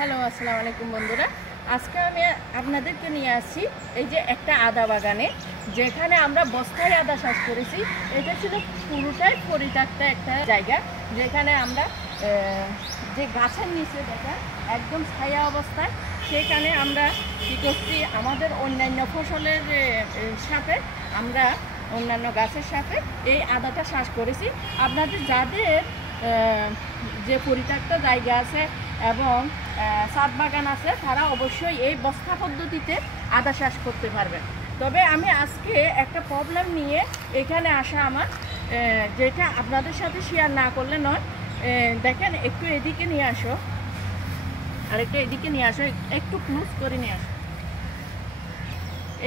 Hello, আসসালামু আলাইকুম বন্ধুরা। আজকে আমি আপনাদেরকে নিয়ে আসছি এই যে একটা আদা বাগানে, যেখানে আমরা বস্তায় আদা চাষ করেছি। এটা ছিল পুরোটাই পরিত্যক্ত একটা জায়গা, যেখানে আমরা যে গাছের নিচে দেখা একদম ছায়া অবস্থায়, সেখানে আমরা কী করছি, আমাদের অন্যান্য ফসলের সাথে আমরা অন্যান্য গাছের সাথে এই আদাটা চাষ করেছি। আপনাদের যাদের যে পরিত্যক্ত জায়গা আছে এবং ছাদ বাগান আছে, তারা অবশ্যই এই বস্তা পদ্ধতিতে আদা চাষ করতে পারবেন। তবে আমি আজকে একটা প্রবলেম নিয়ে এখানে আসা আমার, যেটা আপনাদের সাথে শেয়ার না করলে নয়। দেখেন, একটু এদিকে নিয়ে আসো, আরেকটু এদিকে নিয়ে আসো, একটু ক্লোজ করে নিয়ে আসো।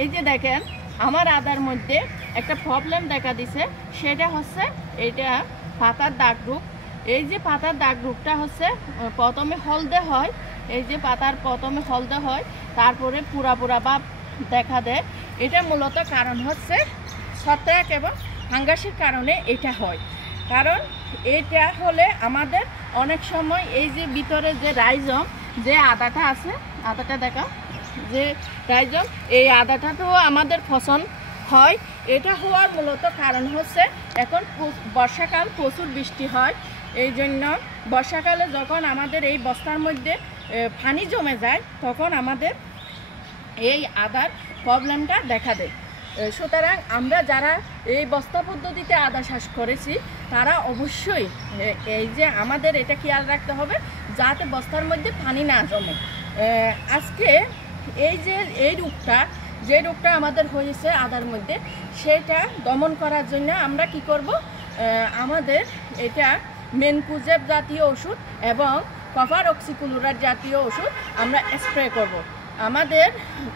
এই যে দেখেন, আমার আদার মধ্যে একটা প্রবলেম দেখা দিছে, সেটা হচ্ছে এটা পাতার দাগ রোগ। এই যে পাতার দাগ রোগটা হচ্ছে প্রথমে হলদে হয়, এই যে পাতার প্রথমে হলদে হয়, তারপরে পুরা পুরা ভাব দেখা দেয়। এটা মূলত কারণ হচ্ছে ছত্রাক এবং ফাঙ্গাসের কারণে এটা হয়। কারণ এটা হলে আমাদের অনেক সময় এই যে ভিতরে যে রাইজম, যে আদাটা আছে, আদাটা দেখা, যে রাইজম, এই আদাটাতেও আমাদের ফসল হয়। এটা হওয়ার মূলত কারণ হচ্ছে এখন বর্ষাকাল, প্রচুর বৃষ্টি হয়। এই জন্য বর্ষাকালে যখন আমাদের এই বস্তার মধ্যে পানি জমে যায়, তখন আমাদের এই আদার প্রবলেমটা দেখা দেয়। সুতরাং আমরা যারা এই বস্তা পদ্ধতিতে আদা চাষ করেছি, তারা অবশ্যই এই যে আমাদের এটা খেয়াল রাখতে হবে যাতে বস্তার মধ্যে পানি না জমে। আজকে এই যে যে রোগটা আমাদের হয়েছে আদার মধ্যে, সেটা দমন করার জন্য আমরা কি করব, আমাদের এটা মেনকুজেব জাতীয় ওষুধ এবং কপার অক্সিক্লোরাইড জাতীয় ওষুধ আমরা স্প্রে করব। আমাদের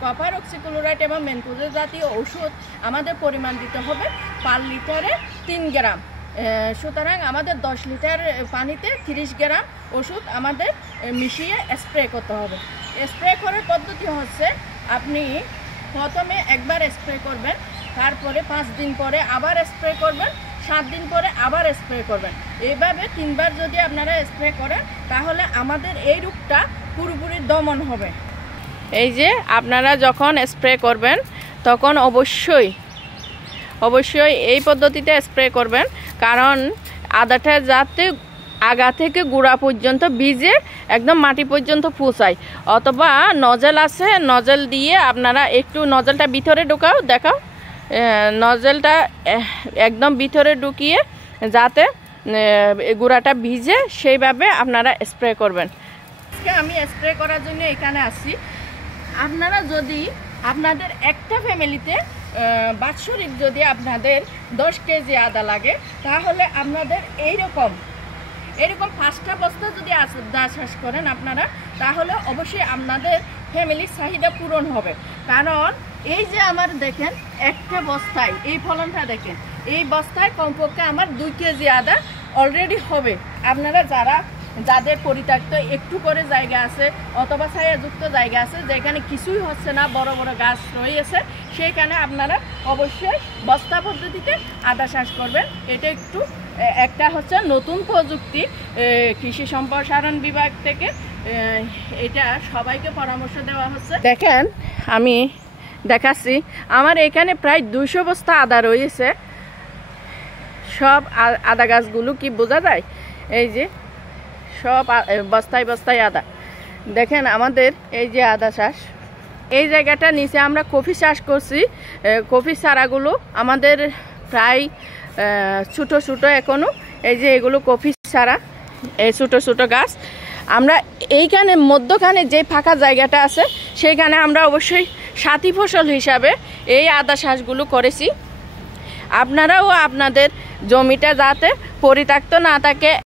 কপার অক্সিক্লোরাইড এবং মেনকুজেব জাতীয় ওষুধ আমাদের পরিমাণ দিতে হবে পার লিটারে 3 গ্রাম। সুতরাং আমাদের 10 লিটার পানিতে 30 গ্রাম ওষুধ আমাদের মিশিয়ে স্প্রে করতে হবে। স্প্রে করার পদ্ধতি হচ্ছে, আপনি প্রথমে একবার স্প্রে করবেন, তারপরে 5 দিন পরে আবার স্প্রে করবেন, 7 দিন পরে আবার স্প্রে করবেন। এইভাবে 3 বার যদি আপনারা স্প্রে করেন, তাহলে আমাদের এই রোগটা পুরোপুরি দমন হবে। এই যে আপনারা যখন স্প্রে করবেন, তখন অবশ্যই এই পদ্ধতিতে স্প্রে করবেন, কারণ আদাটা যাতে আগা থেকে গোড়া পর্যন্ত ভিজে একদম মাটি পর্যন্ত পৌঁছায়। অথবা নজেল আছে, নজেল দিয়ে আপনারা একটু নজেলটা ভিতরে দেখাও, নজেলটা একদম ভিতরে ঢুকিয়ে যাতে গুঁড়াটা ভিজে, সেইভাবে আপনারা স্প্রে করবেন। আজকে আমি স্প্রে করার জন্য এখানে আসছি। আপনারা যদি আপনাদের একটা ফ্যামিলিতে বাৎসরিক যদি আপনাদের 10 কেজি আদা লাগে, তাহলে আপনাদের এইরকম 5টা বস্তা যদি আদা চাষ করেন আপনারা, তাহলে অবশ্যই আপনাদের ফ্যামিলির চাহিদা পূরণ হবে। কারণ এই যে আমার দেখেন একটা বস্তায় এই ফলনটা দেখেন, এই বস্তায় কমপক্ষে আমার 2 কেজি আদা অলরেডি হবে। আপনারা যাদের পরিত্যক্ত একটু করে জায়গা আছে অথবা ছায়াযুক্ত জায়গা আছে, যেখানে কিছুই হচ্ছে না, বড় বড় গাছ রয়েছে, সেইখানে আপনারা অবশ্যই বস্তা পদ্ধতিতে আদা চাষ করবেন। এটা একটা হচ্ছে নতুন প্রযুক্তি, কৃষি সম্প্রসারণ বিভাগ থেকে এটা সবাইকে পরামর্শ দেওয়া হচ্ছে। দেখেন, আমি দেখাচ্ছি, আমার এখানে প্রায় 200 বস্তা আদা রয়েছে। সব আদা গাছগুলো কি বোঝা যায়, এই যে সব বস্তায় বস্তায় আদা। দেখেন আমাদের এই যে আদা চাষ, এই জায়গাটা নিচে আমরা কফি চাষ করছি। কফি চারাগুলো আমাদের প্রায় ছোটো ছোটো এখনও, এই যে এগুলো কফি চারা, এই ছোটো ছোটো গাছ। আমরা এইখানে মধ্যখানে যে ফাঁকা জায়গাটা আছে, সেইখানে আমরা অবশ্যই সাথী ফসল হিসাবে এই আদা চাষগুলো করেছি। আপনারাও আপনাদের জমিটা যাতে পরিত্যক্ত না থাকে